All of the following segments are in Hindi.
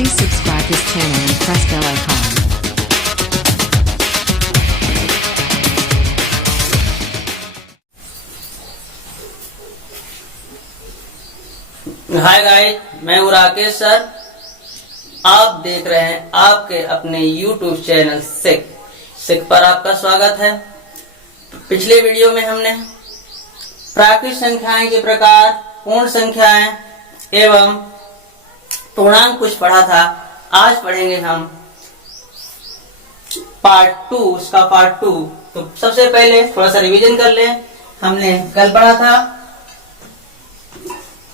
Please subscribe this channel and press bell icon. Hi guys, मैं हूँ राकेश सर। आप देख रहे हैं आपके अपने YouTube चैनल सिख पर आपका स्वागत है। पिछले वीडियो में हमने प्राकृत संख्याएं के प्रकार, पूर्ण संख्याएं एवं पूर्णांक कुछ पढ़ा था। आज पढ़ेंगे हम पार्ट 2, उसका पार्ट 2। तो सबसे पहले थोड़ा सा रिवीजन कर लें। हमने कल पढ़ा था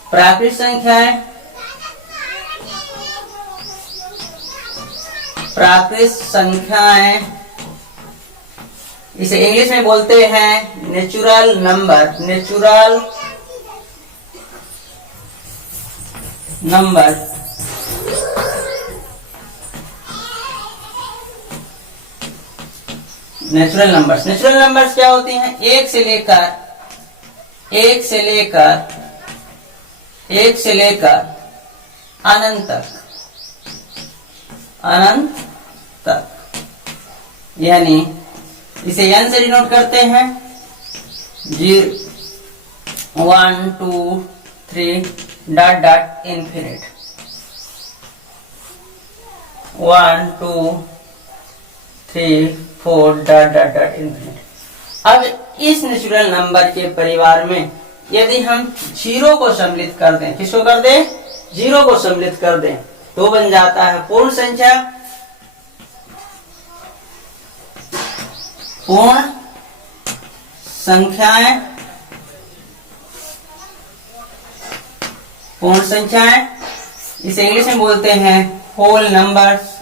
प्राकृत संख्याएं, इसे इंग्लिश में बोलते हैं नेचुरल नंबर। नेचुरल नंबर्स क्या होती हैं? एक से लेकर अनंत तक, यानी इसे n से डिनोट करते हैं। 1 2 3 dot dot infinite. 1 2 3 4 dot dot dot infinite. अब इस नेचुरल नंबर के परिवार में यदि हम जीरो को सम्मिलित कर दें, किसको कर दें? जीरो को सम्मिलित कर दें, तो बन जाता है पूर्ण संख्या। पूर्ण संख्याएं इसे इंग्लिश में बोलते हैं होल नंबर्स।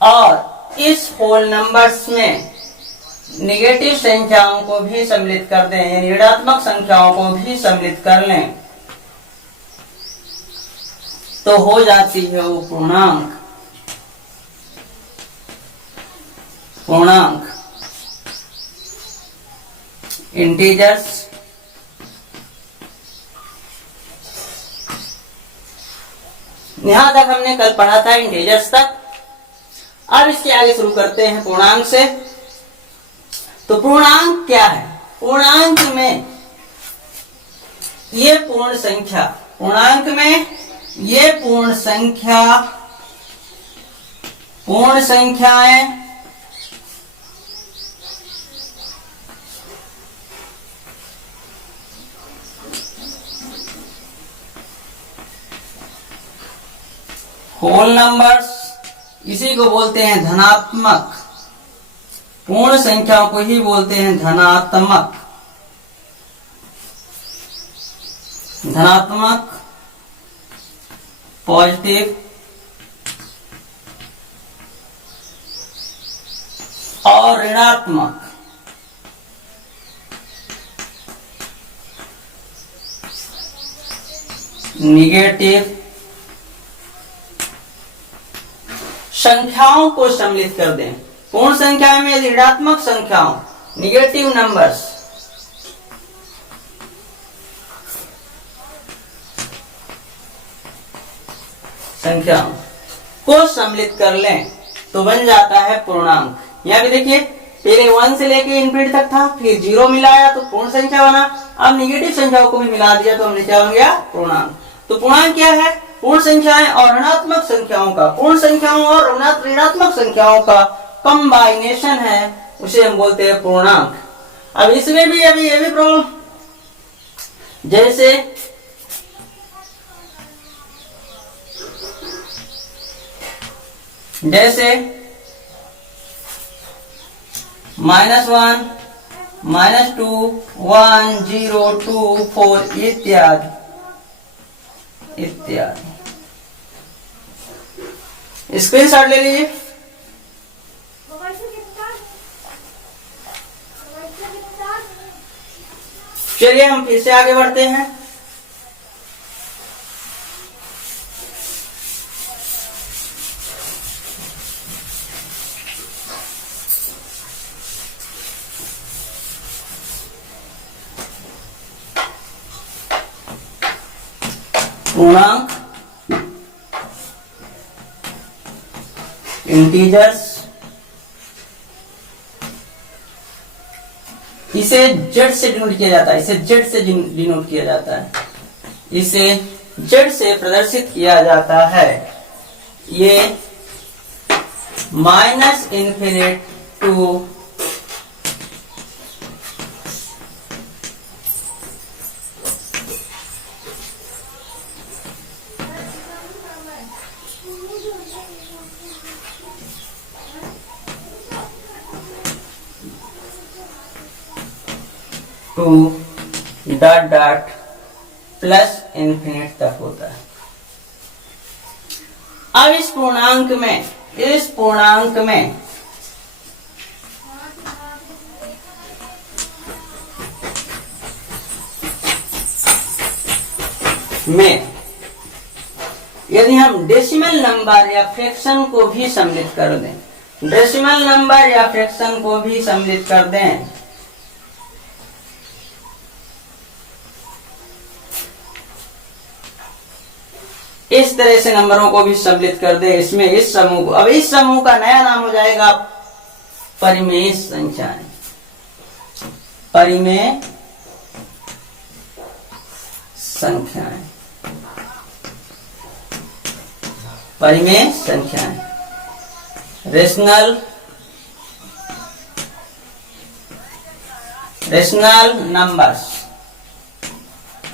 और इस होल नंबर्स में निगेटिव संख्याओं को भी सम्मिलित कर दें, यानी ऋणात्मक संख्याओं को भी सम्मिलित कर लें, तो हो जाती है वो पूर्णांक इंटीजर्स। यहां तक हमने कल पढ़ा था इंटीजर्स तक। अब इसके आगे शुरू करते हैं पूर्णांक से। तो पूर्णांक क्या है? पूर्णांक में ये पूर्ण संख्याएं होल नंबर्स, इसी को बोलते हैं धनात्मक। पूर्ण संख्याओं को ही बोलते हैं धनात्मक पॉजिटिव, और ऋणात्मक निगेटिव संख्याओं को सम्मिलित कर दें। पूर्ण संख्या में ऋणात्मक संख्याओं, निगेटिव नंबर्स, संख्याओं को सम्मिलित कर लें तो बन जाता है पूर्णांक। यहाँ भी देखिए, पहले 1 से लेके इनफिनिटी तक था, फिर 0 मिलाया तो पूर्ण संख्या बना। अब निगेटिव संख्याओं को भी मिला दिया तो हमने क्या बन गया? पूर्णांक। तो पूर्णांक क्या है? पूर्ण संख्याएं और ऋणात्मक संख्याओं का, पूर्ण संख्याओं और ऋणात्मक संख्याओं का कंबाइनेशन है, उसे हम बोलते हैं पूर्णांक। अब इसमें भी अभी ये भी प्रॉब्लम, जैसे -1 -2 1 0 2 4 इत्यादि। स्क्रीनशॉट ले लीजिए। चलिए हम फिर से आगे बढ़ते हैं। पूर्णांक इंटीजर्स, इसे z से डिनोट किया जाता है, इसे z से डिनोट किया जाता है, इसे z से प्रदर्शित किया जाता है। ये minus infinite to dot dot plus infinite तक होता है। अब इस पूर्णांक में यदि हम डेसिमल नंबर या फ्रैक्शन को भी सम्मिलित कर दें, डेसिमल नंबर या फ्रैक्शन को भी सम्मिलित कर दें, इस तरह से नंबरों को भी सम्मिलित कर दे इसमें, इस समूह को, अब इस समूह का नया नाम हो जाएगा परिमेय संख्याएं। परिमेय संख्याएं, परिमेय संख्याएं, रेशनल नंबर्स,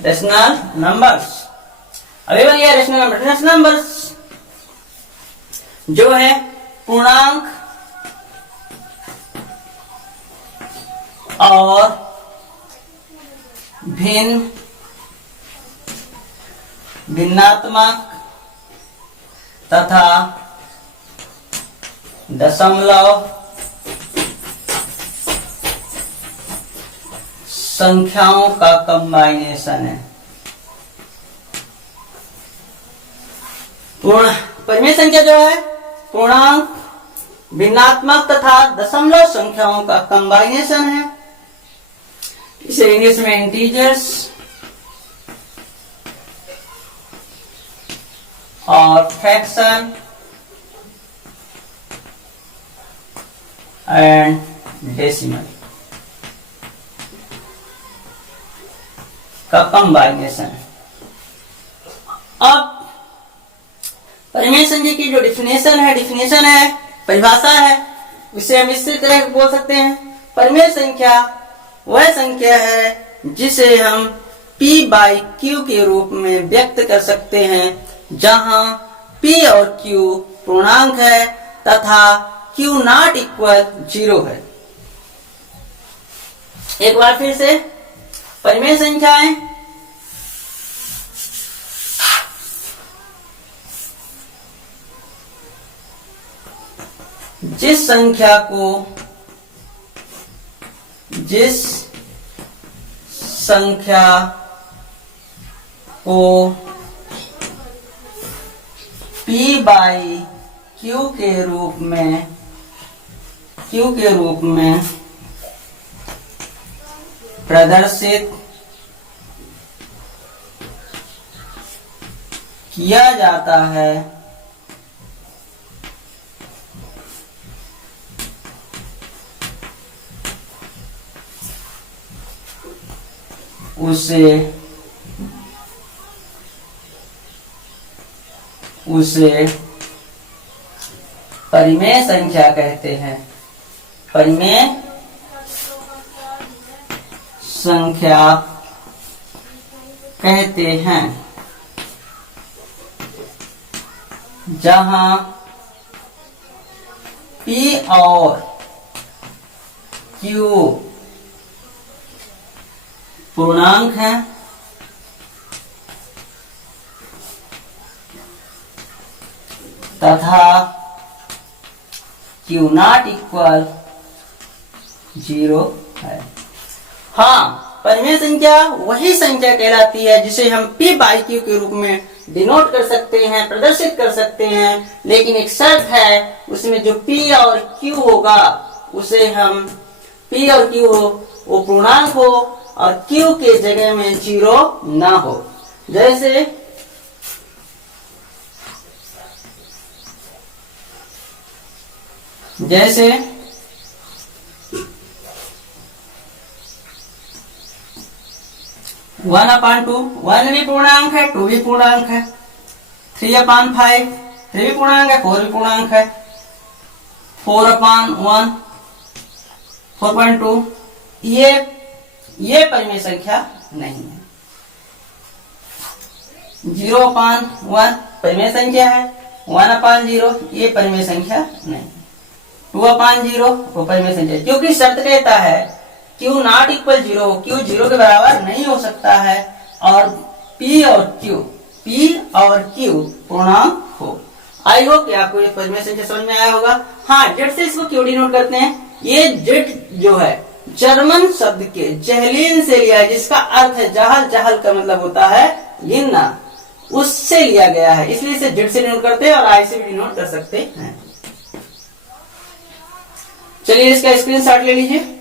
रेशनल नंबर्स। अभी बन गया रेशनल नंबर। रेशनल नंबर्स जो है पूर्णांक और भिन्नात्मक तथा दशमलव संख्याओं का कंबाइनेशन है। परिमेय संख्या जो है पूर्णांक, भिन्नात्मक तथा दशमलव संख्याओं का कंबाइनेशन है। इसे इंग्लिश में इंटीजर्स और फ्रैक्शन एंड डेसिमल का कंबाइनेशन है। अब परिमेय संख्या की जो डिफिनेशन है, परिभाषा है, उसे हम इस तरह बोल सकते हैं। परिमेय संख्या वह संख्या है जिसे हम P by Q के रूप में व्यक्त कर सकते हैं, जहां P और Q पूर्णांक है तथा Q नॉट इक्वल 0 है। एक बार फिर से, परिमेय संख्याएं जिस संख्या को P by Q के रूप में प्रदर्शित किया जाता है, उसे परिमेय संख्या कहते हैं। परिमेय संख्या कहते हैं जहां P और Q पूर्णांक है तथा Q नॉट इक्वल 0 है। हाँ, परिमेय संख्या वही संख्या कहलाती है जिसे हम P by Q के रूप में डिनोट कर सकते हैं, प्रदर्शित कर सकते हैं, लेकिन एक शर्त है, उसमें जो P और Q होगा उसे हम P और Q हो वो पूर्णांक हो और Q के जगह में 0 ना हो। जैसे जैसे 1/2, 1 भी पूर्णांक है, 2 भी पूर्णांक है, 3/5, 3 भी पूर्णांक है, 4 भी पूर्णांक है, 4/1, 4.2, ये परिमेय संख्या नहीं है। 0/1 परिमेय संख्या है, 1/0 ये परिमेय संख्या नहीं, 2/0 वो परिमेय संख्या है, क्योंकि शर्त कहता है Q नॉट इक्वल 0, Q 0 के बराबर नहीं हो सकता है और P और Q पूर्णांक हो। आई होप कि आपको ये परिमेय संख्या समझ में आया होगा। हाँ, जेड से इसको क्यों डिनोट करते हैं? ये जेड जो है जर्मन शब्द के जहलीन से लिया है, जिसका अर्थ है जहल। जहल का मतलब होता है गिनना, उससे लिया गया है, इसलिए इसे जेड से डिनोट करते हैं और आई से भी डिनोट कर सकते हैं। चलिए इसका स्क्रीनशॉट ले लीजिए।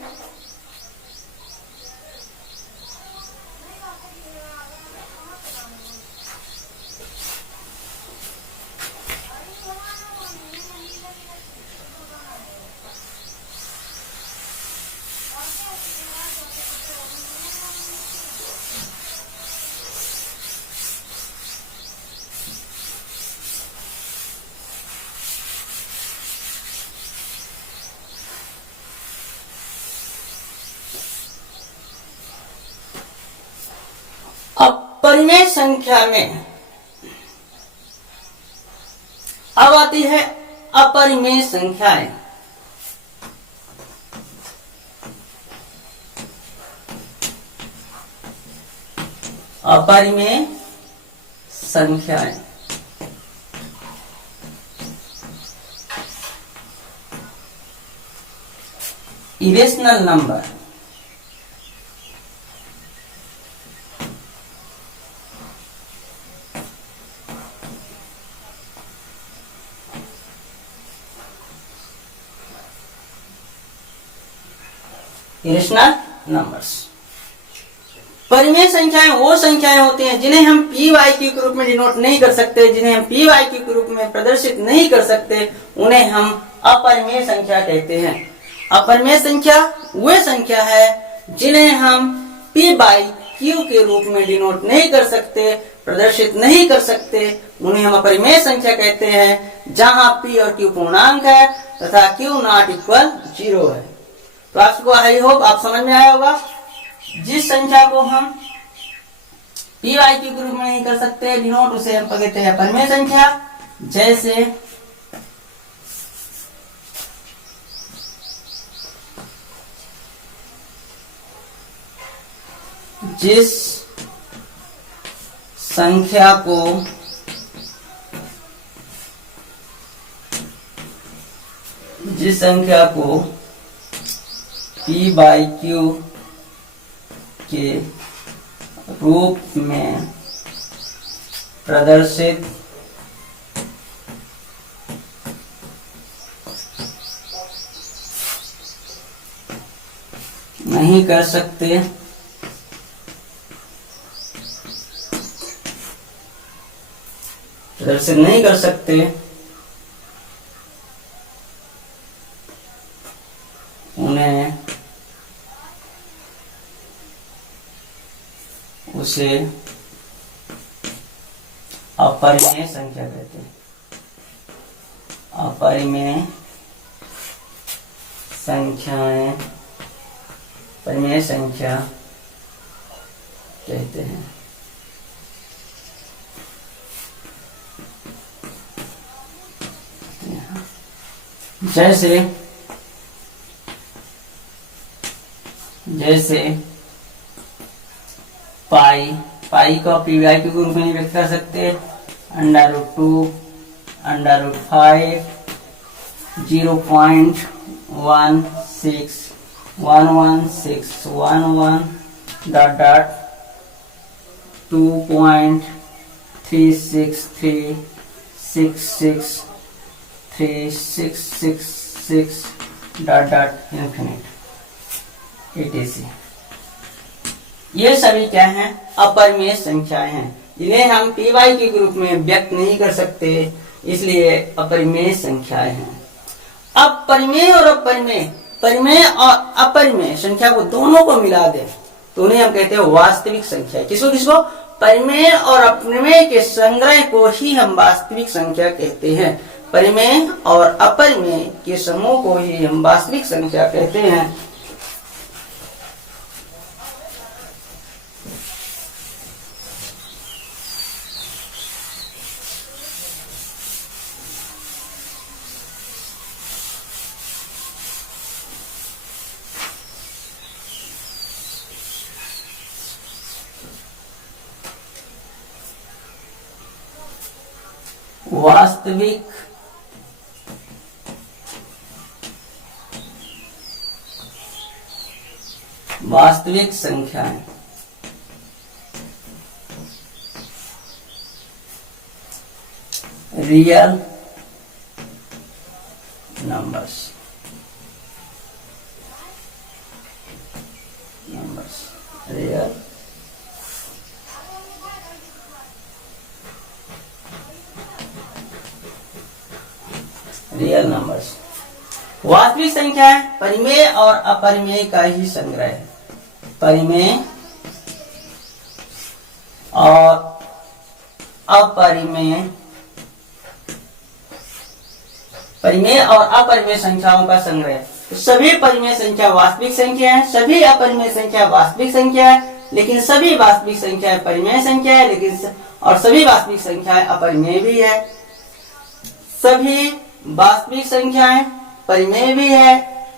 अपरिमेय संख्या में अब आती है अपरिमेय संख्याएं। अपरिमेय संख्याएं इरेशनल नंबर। Irrational numbers. परिमेय संख्याएं वो संख्याएं होती हैं जिन्हें हम पी वाई क्यू के रूप में डिनोट नहीं कर सकते, जिन्हें हम पी वाई क्यू के रूप में प्रदर्शित नहीं कर सकते, उन्हें हम अपरिमेय संख्या कहते हैं। अपरिमेय संख्या वे संख्या है जिन्हें हम पी बाई क्यू के रूप में डिनोट नहीं कर सकते, प्रदर्शित नहीं कर सकते, उन्हें हम अपरिमेय संख्या कहते हैं, जहां पी और क्यू पूर्णांक है तथा क्यू नॉट इक्वल 0 है। तो आपको आई होप आप समझ में आया होगा। जिस संख्या को हम पी वाई क्यू के रूप में नहीं कर सकते डिनोट, उसे हम कहते हैं अपरिमेय संख्या। जैसे जिस संख्या को पी बाई क्यू के रूप में प्रदर्शित नहीं कर सकते, प्रदर्शित नहीं कर सकते, उन्हें उसे अपरिमेय संख्या कहते हैं। अपरिमेय संख्याएं परिमेय संख्या कहते हैं। जैसे पाई को पी वाई के रूप में व्यक्त कर सकते, √2, √5, 0.161111 2.363663666 infinite etc। ये सभी क्या हैं? अपरिमेय संख्याएं हैं। इन्हें हम पी वाई के रूप में व्यक्त नहीं कर सकते, इसलिए अपरिमेय संख्याएं हैं। अपरिमेय और अपरिमेय, परिमेय और अपरिमेय संख्या को दोनों को मिला दे तो उन्हें हम कहते हैं वास्तविक संख्या। किसको किसको? परिमेय और अपरिमेय के संग्रह को ही हम वास्तविक संख्या कहते हैं। परिमेय और अपरिमेय के समूह को ही हम वास्तविक संख्या कहते हैं। वास्तविक संख्याएं रियल नंबर्स, रियल नंबर्स। वास्तविक संख्या है परिमेय और अपरिमेय का ही संग्रह है। परिमेय और अपरिमेय, परिमेय और अपरिमेय संख्याओं का संग्रह। तो सभी परिमेय संख्या वास्तविक संख्या है, सभी अपरिमेय संख्या वास्तविक संख्या है, लेकिन सभी वास्तविक संख्या परिमेय संख्या है, लेकिन और सभी वास्तविक संख्याएं अपरिमेय भी है। सभी वास्तविक संख्याएं परिमेय भी है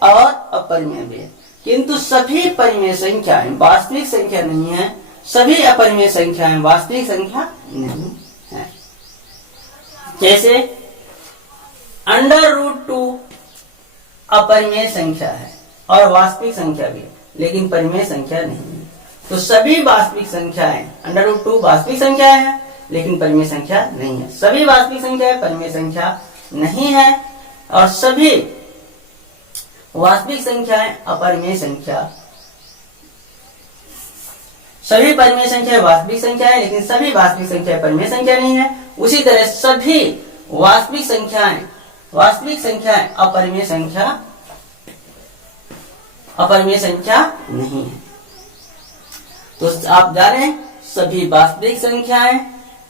और अपरिमेय भी है, किंतु सभी परिमेय संख्याएं वास्तविक संख्या नहीं है, सभी अपरिमेय संख्याएं वास्तविक संख्या नहीं है। जैसे √2 अपरिमेय संख्या है और वास्तविक संख्या भी, लेकिन परिमेय संख्या नहीं है। तो सभी वास्तविक संख्याएं √2 वास्तविक संख्या है, लेकिन परिमेय संख्या नहीं है। सभी वास्तविक संख्या परिमेय संख्या नहीं है और सभी वास्तविक संख्याएं अपरिमेय संख्या, सभी परिमेय संख्या वास्तविक संख्या है, लेकिन सभी वास्तविक संख्या परिमेय संख्या नहीं है। उसी तरह सभी वास्तविक संख्याएं अपरिमेय संख्या नहीं है। तो आप जाने सभी वास्तविक संख्याएं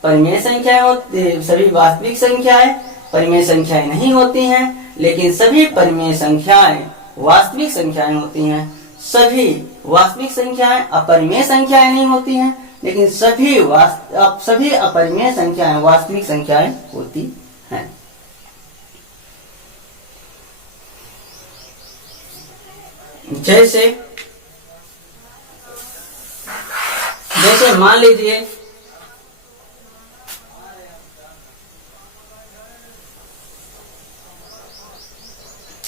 परिमेय संख्याएं होती, सभी वास्तविक संख्याएं परिमेय संख्याएं नहीं होती हैं, लेकिन सभी परिमेय संख्याएं वास्तविक संख्याएं होती हैं। सभी वास्तविक संख्याएं अपरिमेय संख्याएं नहीं होती हैं, लेकिन सभी अपरिमेय संख्याएं वास्तविक संख्याएं होती हैं। जैसे मान लीजिए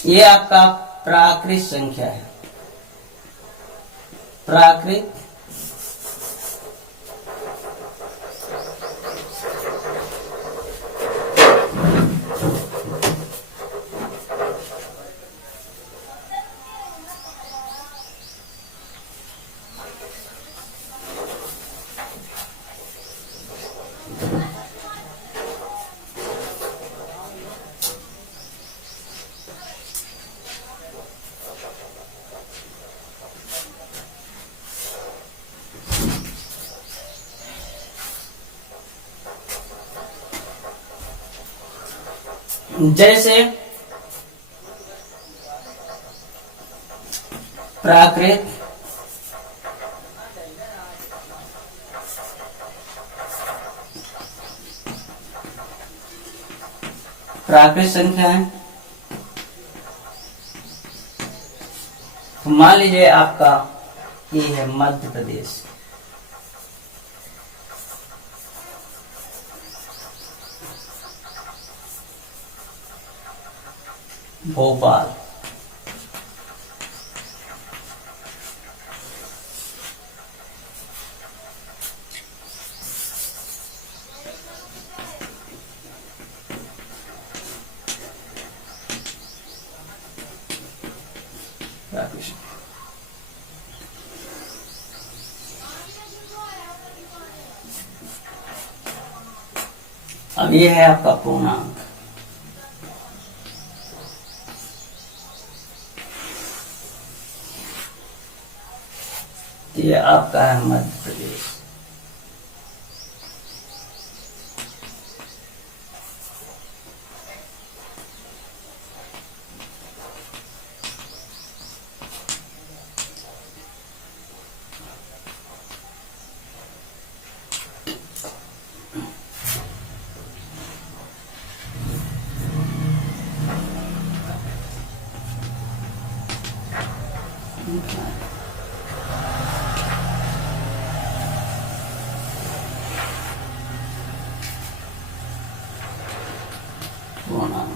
ये आपका प्राकृत संख्या है। प्राकृत जैसे प्राकृत संख्या है। तो मान लीजिए आपका ये है मध्य प्रदेश, भोपाल, अब ये है आपका पूर्णांक। ये आपका है मध्य प्रदेश। पूर्णांक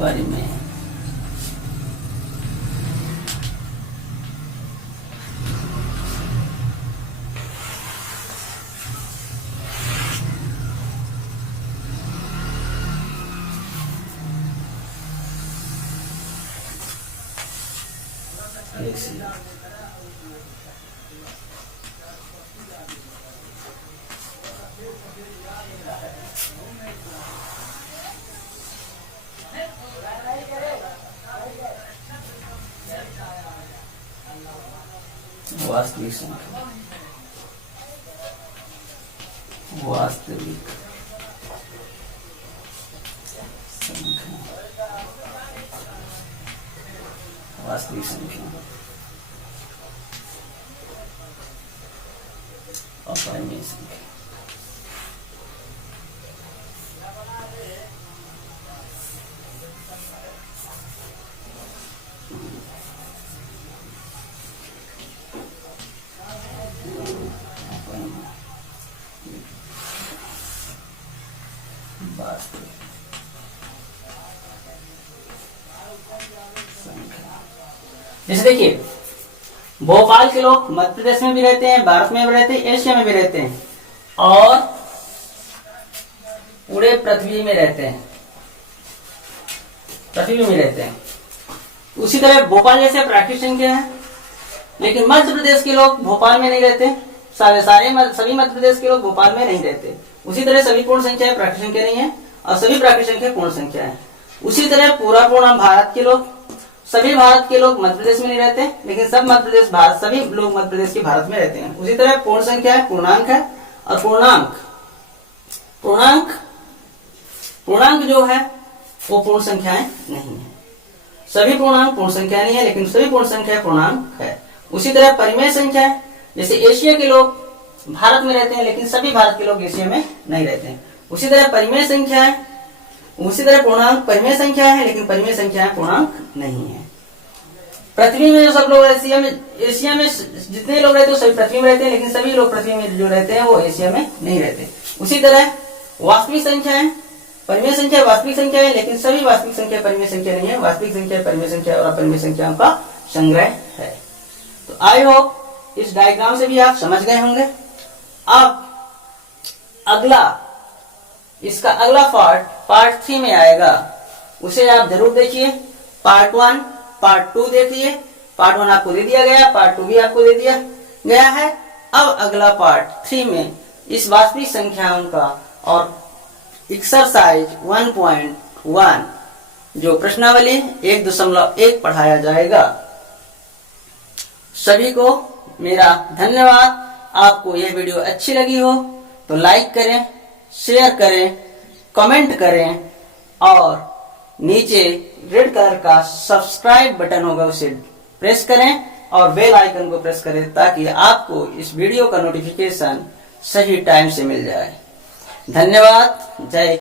परिमेय। वास्तविक संख्या, वास्तविक संख्या, वास्तविक संख्या और परिमेय संख्या। जैसे देखिए, भोपाल के लोग मध्य प्रदेश में भी रहते हैं, भारत में भी रहते हैं, एशिया में भी रहते हैं और पूरे पृथ्वी में रहते हैं, पृथ्वी में रहते हैं। उसी तरह भोपाल जैसे प्राकृतिक संख्या है, लेकिन मध्य प्रदेश के लोग भोपाल में नहीं रहते, सभी मध्य प्रदेश के लोग भोपाल में नहीं रहते। उसी तरह सभी पूर्ण संख्या प्राकृतिक संख्या नहीं है और सभी प्राकृतिक संख्या पूर्ण संख्या है। उसी तरह पूरा पूर्ण भारत के लोग, सभी भारत के लोग मध्य प्रदेश में नहीं रहते, लेकिन सभी लोग मध्य प्रदेश के भारत में रहते हैं। उसी तरह पूर्ण संख्या है, पूर्णांक है और पूर्णांक जो है वो पूर्ण संख्याएं नहीं है। सभी पूर्णांक पूर्ण संख्या नहीं है, लेकिन सभी पूर्ण संख्या पूर्णांक है। उसी तरह परिमेय संख्या है, जैसे एशिया के लोग भारत में रहते हैं, लेकिन सभी भारत के लोग एशिया में नहीं रहते हैं। उसी तरह परिमेय संख्या है, उसी तरह पूर्णांक परिमेय संख्या है, लेकिन परिमेय संख्याएं पूर्णांक नहीं है। पृथ्वी में जो सब लोग एशिया में जितने लोग रहते हैं सभी पृथ्वी में रहते हैं, लेकिन सभी लोग पृथ्वी में जो रहते हैं वो एशिया में नहीं रहते। उसी तरह वास्तविक संख्या है, परिमेय संख्या वास्तविक संख्या है, लेकिन सभी वास्तविक संख्या परिमेय संख्या नहीं है। वास्तविक संख्या परिमेय संख्या और अपरिमेय संख्याओं का संग्रह है। तो आई होप इस डायग्राम से भी आप समझ गए होंगे। अब इसका अगला पार्ट 3 में आएगा, उसे आप जरूर देखिए। पार्ट 1 पार्ट 2 देखिए। पार्ट 1 आपको दे दिया गया, पार्ट 2 भी आपको दे दिया गया है। अब अगला पार्ट 3 में इस वास्तविक संख्याओं का और एक्सरसाइज 1.1 जो प्रश्नावली 1.1 पढ़ाया जाएगा। सभी को मेरा धन्यवाद। आपको यह वीडियो अच्छी लगी हो तो लाइक करें, शेयर करें, कमेंट करें और नीचे रेड कलर का सब्सक्राइब बटन होगा उसे प्रेस करें और बेल आइकन को प्रेस करें ताकि आपको इस वीडियो का नोटिफिकेशन सही टाइम से मिल जाए। धन्यवाद। जय